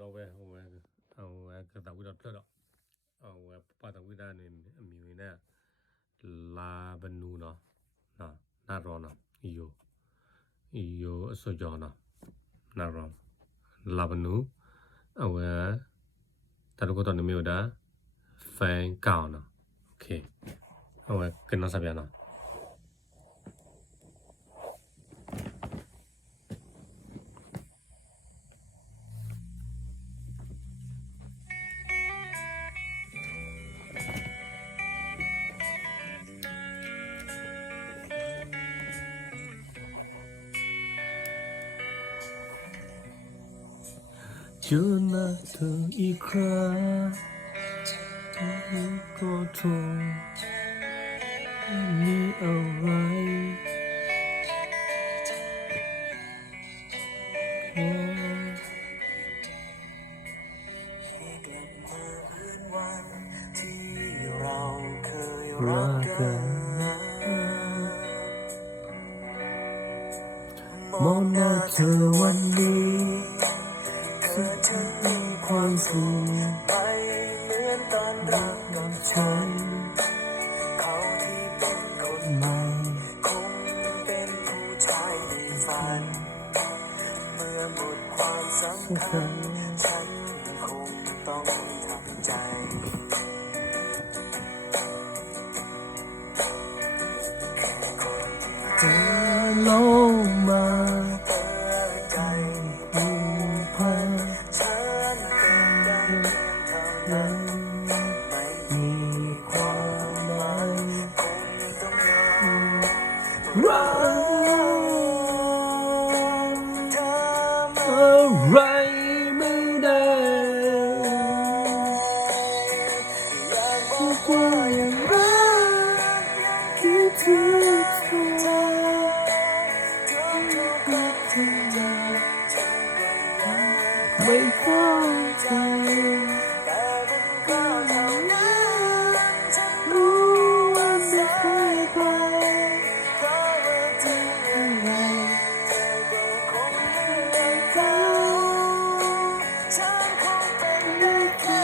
တော့ပဲဟိုကတဝိတော့ဖြတ်တော့ပါတဝိဒါနေအမီဝင်နဲ့လာဘနူနော်နာရောနော်ီယိုအစောကြောနော်နာရောလာဘနူတရကတော့နေမျိုးတာဖန်ကောင်းနော်โอเคကနစပြန်နော်就那头一块沟通你เอาไว้รักกันมองหน้าเธอวันนี้เธอจะมีความสุขไม่เหมือนตอนรักกับฉันเขาที่เป็นคนใหม่คงเป็นผู้ชายในฝันเมื่อหมดความสำคัญฉันคงต้องทำใจเธอลงมาอะไรไม่ได้อยากบอกว่ายังรักคิดถึงเธอไม่เข้าใจแต่มันก็เท่านั้นฉันรู้ว่าไม่เคยไปเพราะว่าที่ยังไงเธอก็คงไม่ได้เข้าฉันคงเป็นได้แค่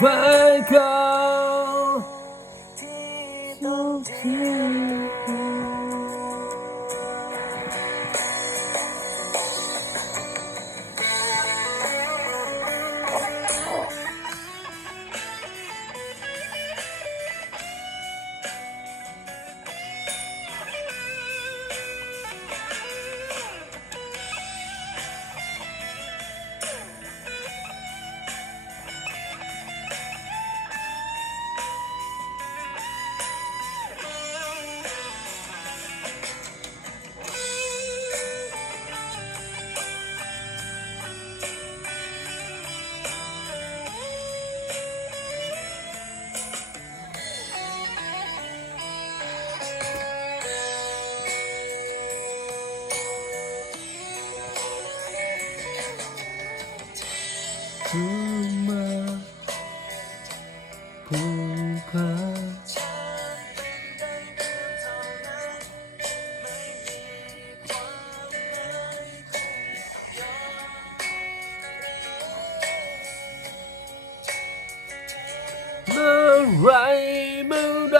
ฝันเขาที่ต้องทิ้งมาผูกพันเมื่อไรเมื่อใด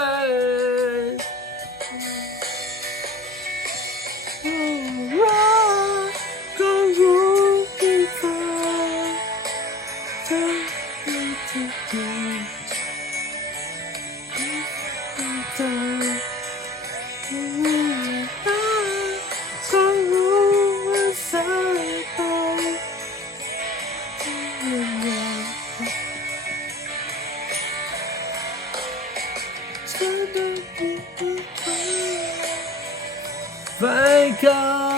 ก็รู้ที่เธอไฟเขา